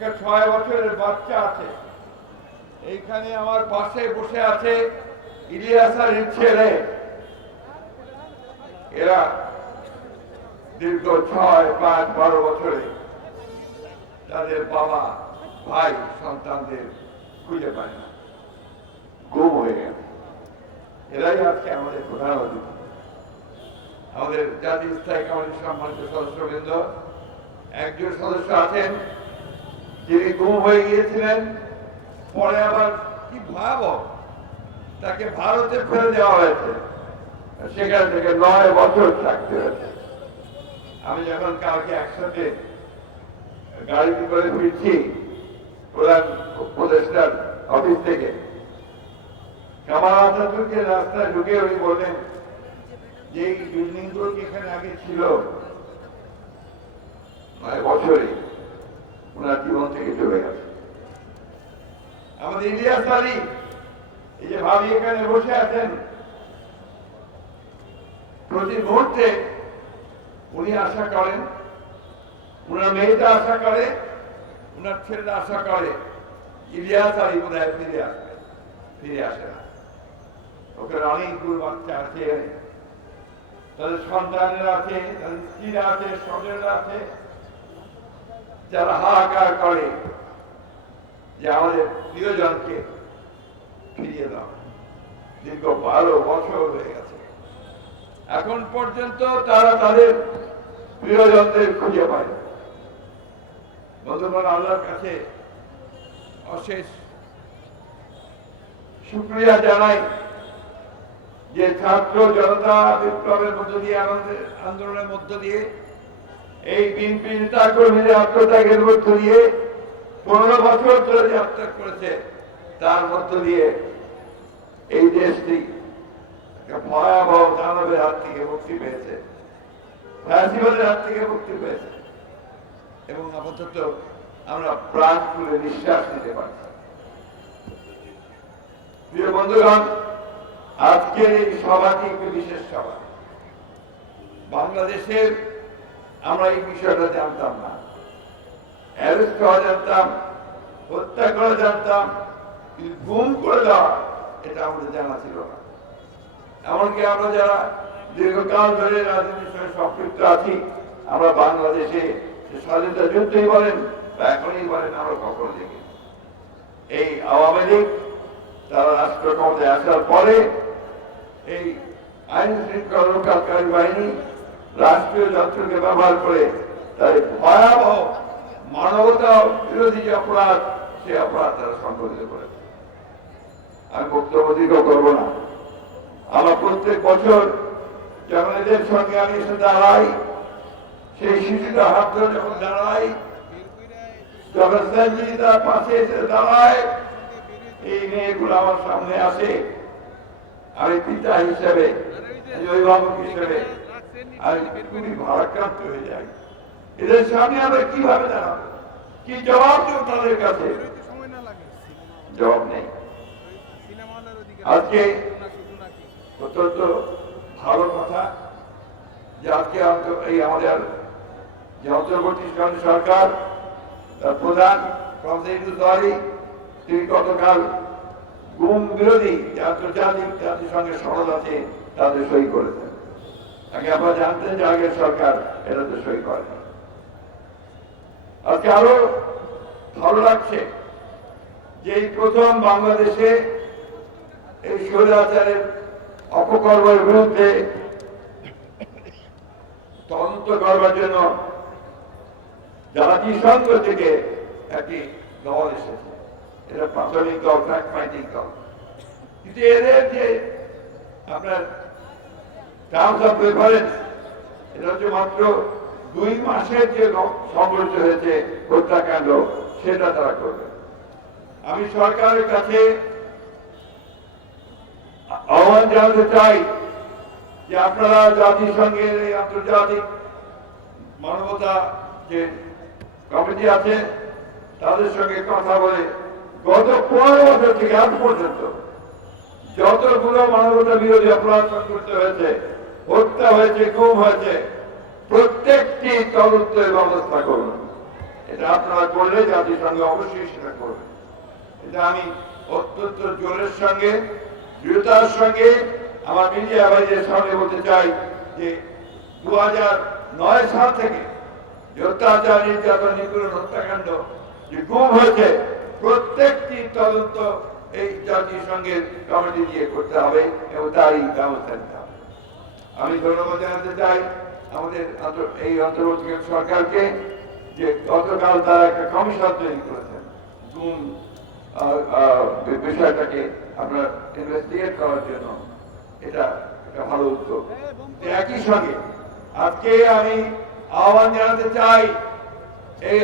একটা 6 বছরের বাচ্চা আছে, এইখানে আমার পাশে বসে আছে ইলিয়াস আলীর ছেলে। এরা দীর্ঘ 6, 5, 12 বছরে তাদের বাবা, ভাই, সন্তানদের খুঁজে পায় না, গুম হয়ে গেছে। এরাই আজকে আমাদের প্রধান অতিথি। আমাদের জাতীয় স্থায়ী কমিটির সম্মানিত সদস্যবৃন্দ, একজন সদস্য আছেন যিনি গুম হয়ে গিয়েছিলেন, পরে আবার কি ভয়াবহ, তাকে ভারতে ফেলে দেওয়া হয়েছে, সেখান থেকে 9 বছর থাকতে হয়েছে। আমি যখন কালকে একসাথে গাড়িতে করে ফিরছি প্রধান উপদেষ্টার অফিস থেকে, কামাল আতাতুর্কের রাস্তায় ঢুকে উনি বললেন যে এই বিল্ডিং গুলো কি এখানে আগে ছিল? 9 বছরে ওনার জীবন থেকে চলে গেছে। আমাদের ইলিয়াস আলী, এই যে ভাবি এখানে বসে আছেন, প্রতি মুহূর্তে উনি আশা করেন, উনার মেয়েটা আশা করে, উনার ছেলেটা আশা করে ইলিয়াস আলী বোধহয় ফিরে আসবে, ফিরে আসে না। ওখানে অনেকগুলো বাচ্চা আছে, তাদের সন্তানেরা আছে, তাদের স্ত্রীরা আছে, স্বজনেরা আছে, যারা হাহাকার করে যে আমাদের প্রিয়জনকে ফিরিয়ে দাও। দীর্ঘ 12 বছর হয়ে গেছে, এখন পর্যন্ত তারা তাদের প্রিয়জনদের খুঁজে পায়। বন্ধুগণ, আল্লাহর কাছে অশেষ শুকরিয়া জানাই যে ছাত্র জনতা বিপ্লবের মধ্য দিয়ে, আন্দোলনের মধ্য দিয়ে, এই বিএনপি নেতা কর্মীদের আত্মত্যাগের মধ্য দিয়ে 15 বছর ধরে যে আত্মত্যাগ করেছে, তার মধ্য দিয়ে এই দেশটি ভয়াবহ দানবের হাত থেকে মুক্তি পেয়েছে, ফ্যাসিবাদের হাত থেকে মুক্তি পেয়েছে, এবং আপাতত আমরা প্রাণ খুলে নিঃশ্বাস নিতে পারছি। প্রিয় বন্ধুগণ, আজকের এই সভাটি একটি বিশেষ সভা। বাংলাদেশের আমরা এই বিষয়টা জানতাম না, অ্যারেস্ট করা জানতাম, হত্যা করা জানতাম, গুম করে দেওয়া এটা আমাদের জানা ছিল না। এমনকি আমরা যারা দীর্ঘকাল ধরে রাজনীতির সঙ্গে সম্পৃক্ত আছি, আমরা বাংলাদেশে স্বাধীনতা যুদ্ধই বলেন বা এখনই বলেন, আমরা কখনো দেখি এই আওয়ামী লীগ তারা রাষ্ট্র ক্ষমতায় আসার পরে এই আইন শৃঙ্খলা রক্ষাকারী বাহিনী রাষ্ট্রীয় যন্ত্রকে ব্যবহার করে তাদের ভয়াবহ মানবতা বিরোধী যে অপরাধ, সে অপরাধ তারা সংঘটিত করেছে। আমি বক্তব্য দীর্ঘ করবো না। আমরা প্রত্যেক বছর যখন এদের সঙ্গে আমি এসে দাঁড়াই, সেই শিশুটা হাত ধরে যখন দাঁড়াই, যখন তার পাশে এসে দাঁড়ায়, এই মেয়েগুলো আমার সামনে আসে, আমি পিতা হিসেবে, অভিভাবক হিসেবে আমি খুবই ভারাক্রান্ত হয়ে যাই। এদের সামনে আমরা কিভাবে দাঁড়াবো, কি জবাব দেব তাদের কাছে? জবাব নেই। আজকে অত্যন্ত ভালো কথা যে আজকে এই আমাদের যে অন্তর্বর্তীকালীন সরকার, তার প্রধান তিনি গতকাল গুম বিরোধী যে আন্তর্জাতিক জাতিসংঘের সনদ আছে তাদের সই করেছেন। আগে আপনারা জানতেন যে আগের সরকার এটাতে সই করেনি। আজকে আরো ভালো লাগছে যে এই প্রথম বাংলাদেশে এই স্বৈরাচারের অপকর্মের বিরুদ্ধে তদন্ত করবার জন্য জাতিসংঘ থেকে একটি দল এসেছে। এটা প্রাথমিক দল, ফ্যাক্ট ফাইন্ডিং দল, কিন্তু এদের যে আপনার টার্মস অফ রেফারেন্স, এটা হচ্ছে মাত্র 2 মাসের যে সংঘটিত হয়েছে হত্যাকাণ্ড, সেটা তারা করবে। আমি সরকারের কাছে আহ্বান জানাতে চাই যে আপনারা জাতিসংঘের এই আন্তর্জাতিক মানবতা যে কমিটি আছে, তাদের সঙ্গে কথা বলে গত 15 বছর থেকে আজ পর্যন্ত যতগুলো মানবতা বিরোধী অপরাধ সংঘটিত হয়েছে, হত্যা হয়েছে, গুম হয়েছে, প্রত্যেকটি তদন্তের ব্যবস্থা করুন। এটা আপনারা করলে জাতিসংঘ অবশ্যই সেটা করবে। এটা আমি অত্যন্ত জোরের সঙ্গে দৃঢ়তার সঙ্গে আমার মিডিয়া ভাইদের সামনে বলতে চাই যে 2009 সাল থেকে যে অত্যাচার, নির্যাতন, নিপীড়ন, হত্যাকাণ্ড যে গুম হয়েছে, প্রত্যেকটি তদন্ত এই জাতিসংঘের কমিটি দিয়ে করতে হবে এবং তারই ব্যবস্থা নিতে হবে। আমি ধন্যবাদ জানাতে চাই আমাদের এই অন্তর্বর্তীকালীন সরকারকে যে গতকাল তারা একটা কমিশন তৈরি করেছেন গুম বিষয়টাকে আপনার ইনভেস্টিগেট করার জন্য। এটা একটা ভালো উদ্যোগ। একই সঙ্গে আজকে আমি আহ্বান জানাতে চাই এই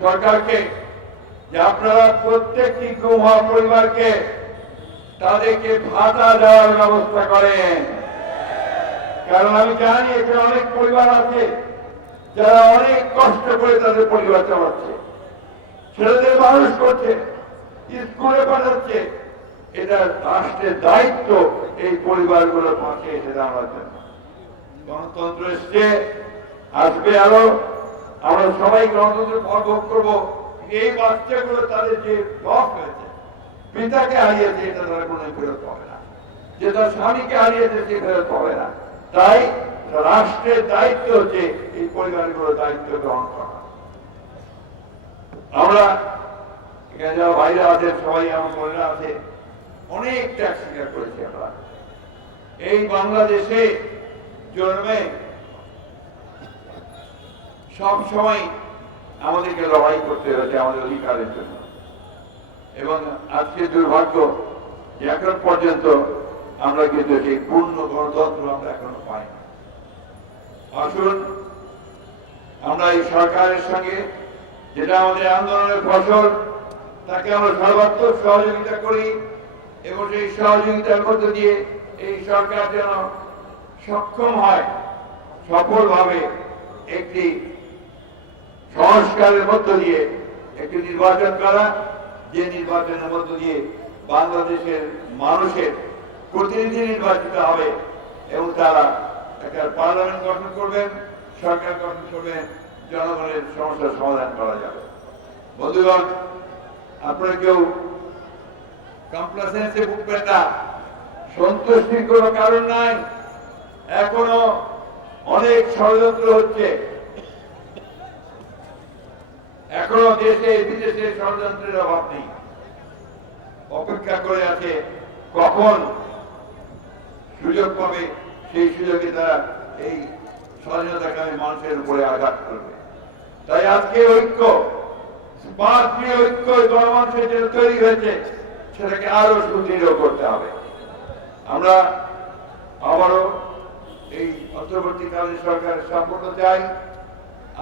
সরকারকে যে আপনারা প্রত্যেকটি গুম হওয়া পরিবারকে তাদেরকে ভাতা দেওয়ার ব্যবস্থা করেন। কারণ আমি জানি এখানে অনেক পরিবার আছে যারা অনেক কষ্ট করে তাদের পরিবার চালাচ্ছে, ছেলেদের মানুষ করছে, স্কুলে পাঠাচ্ছে। এটা রাষ্ট্রের দায়িত্ব এই পরিবারগুলোর পাশে এসে দাঁড়ানোর জন্য। গণতন্ত্র এসছে, আসবে আরো, আমরা সবাই গণতন্ত্র ভোগ করবো। এই বাচ্চাগুলো তাদের যে লস হয়েছে, পিতাকে হারিয়েছে, এটা তারা কোনো ফেরত পাবে না। যে তার স্বামীকে হারিয়েছে সে ফেরত পাবে না। তাই রাষ্ট্রের দায়িত্ব হচ্ছে এই পরিবারগুলোর দায়িত্ব গ্রহণ করা। আমরা এখানে যারা বাইরে আছেন, সবাই আমার বোনেরা আছে, অনেক ত্যাগ স্বীকার করেছি আমরা। এই বাংলাদেশে জন্মে সব সময় আমাদেরকে লড়াই করতে হয়েছে আমাদের অধিকারের জন্য। এবং আজকে দুর্ভাগ্য যে এখন পর্যন্ত আমরা কিন্তু সেই পূর্ণ গণতন্ত্র আমরা এখনো পাই না। আসুন আমরা এই সরকারের সঙ্গে যেটা আমাদের আন্দোলনের ফসল, তাকে আমরা সর্বাত্মক সহযোগিতা করি এবং সেই সহযোগিতার মধ্য দিয়ে এই সরকার যেন সক্ষম হয় সফলভাবে একটি সংস্কারের মধ্য দিয়ে একটি নির্বাচন করা, যে নির্বাচনের মধ্য দিয়ে বাংলাদেশের মানুষের প্রতিনিধি নির্বাচিত হবে এবং তারা একটা পার্লামেন্ট গঠন করবেন, সরকার গঠন করবেন, জনগণের সমস্যার সমাধান করা যাবে। বন্ধুগণ, আপনারা কেউ কমপ্লাসেন্সে ভুগবেন না, সন্তুষ্টির কোনো কারণ নাই। এখনো অনেক ষড়যন্ত্র হচ্ছে, এখনো দেশে বিদেশে ষড়যন্ত্রের অভাব নেই। অপেক্ষা করে আছে কখন সুযোগ পাবে, সেই সুযোগে তারা এই স্বাধীনতাকামী মানুষের উপরে আঘাত করবে। তাই আজকে ঐক্য, পার্টি ঐক্য গণমানুষের জন্য তৈরি হয়েছে, সেটাকে আরো সুদৃঢ় করতে হবে। আমরা আবারও এই অন্তর্বর্তীকালীন সরকার সাফল্য চাই।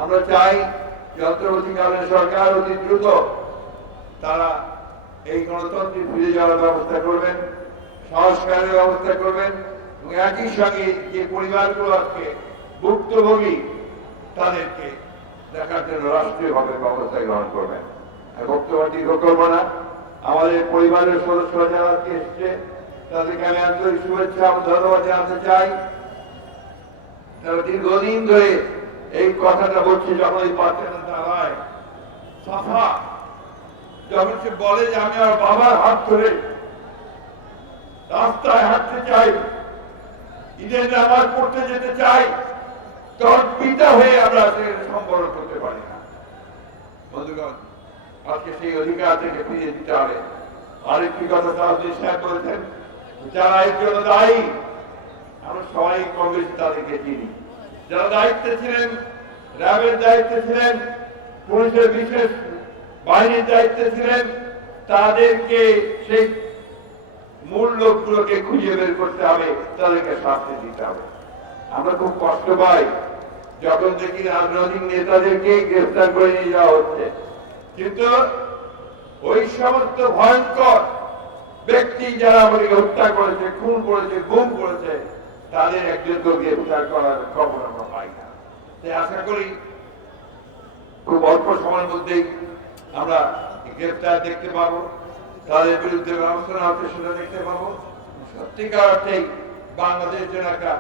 আমরা চাই যে অন্তর্বর্তীকালীন সরকার অতি দ্রুত তারা এই গণতন্ত্রে ফিরে যাওয়ার ব্যবস্থা করবেন, সংস্কারের ব্যবস্থা করবেন এবং একই সঙ্গে যে পরিবারগুলো আজকে ভুক্তভোগী তাদেরকে দেখার জন্য রাষ্ট্রীয়ভাবে ব্যবস্থা গ্রহণ করবেন। আর বক্তব্য দীর্ঘ করবো না। আমাদের পরিবারের সদস্যরা যারা আজকে এসছে তাদেরকে আমি আন্তরিক শুভেচ্ছা এবং ধন্যবাদ জানাতে চাই। তারা দীর্ঘদিন ধরে এই কথাটা বলছে, যখন এই বাচ্চাটা দাঁড়ায় সাফা, যখন সে বলে যে আমি আমার বাবার হাত ধরে রাস্তায় হাঁটতে চাই, ঈদের নামাজ পড়তে যেতে চাই, তখন পিতা হয়ে আমরা সম্বরণ করতে পারি না। বন্ধুগণ, আজকে সেই অধিকার থেকে ফিরিয়ে দিতে হবে। আরেকটি কথা তারা চেষ্টা করেছেন, যারা এর জন্য দায়ী আমরা সবাই কম বেশি তাদেরকে চিনি। যারা দায়িত্বে ছিলেন, র্যাবের দায়িত্বে ছিলেন, পুলিশের বিশেষ বাহিনীর দায়িত্বে ছিলেন, তাদেরকে সেই মূল লোকগুলোকে খুঁজে বের করতে হবে, তাদেরকে শাস্তি দিতে হবে। আমরা খুব কষ্ট পাই যখন দেখি রাজনৈতিক নেতাদেরকে গ্রেফতার করে নিয়ে যাওয়া হচ্ছে, কিন্তু ওই সমস্ত ভয়ঙ্কর ব্যক্তি যারা আমাদেরকে হত্যা করেছে, খুন করেছে, গুম করেছে, তাদের একজনকে গ্রেফতার করার খবর আমরা পাই না। তাই আশা করি খুব অল্প সময়ের মধ্যেই আমরা গ্রেফতার দেখতে পাবো, তাদের বিরুদ্ধে ব্যবস্থা নেওয়া হচ্ছে সেটা দেখতে পাবো। সত্যিকার অর্থেই বাংলাদেশ যেন একটা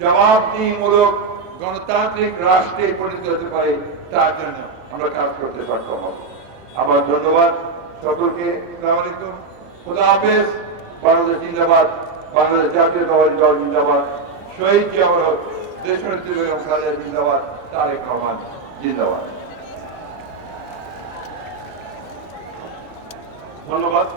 জবাবদিহিমূলক গণতান্ত্রিক রাষ্ট্রে পরিণত হতে পারে, তার জন্য আমরা কাজ করতে সক্ষম হব। আবার ধন্যবাদ সকলকে। আসসালামু আলাইকুম, খুদা হাফেজ। বাংলাদেশ জিন্দাবাদ, বাংলাদেশ জাতীয়তাবাদী দল জিন্দাবাদ, শহীদ জিয়াউর হক, দেশনেত্রী বেগম খালেদা জিন্দাবাদ, তারেক রহমান জিন্দাবাদ। ধন্যবাদ।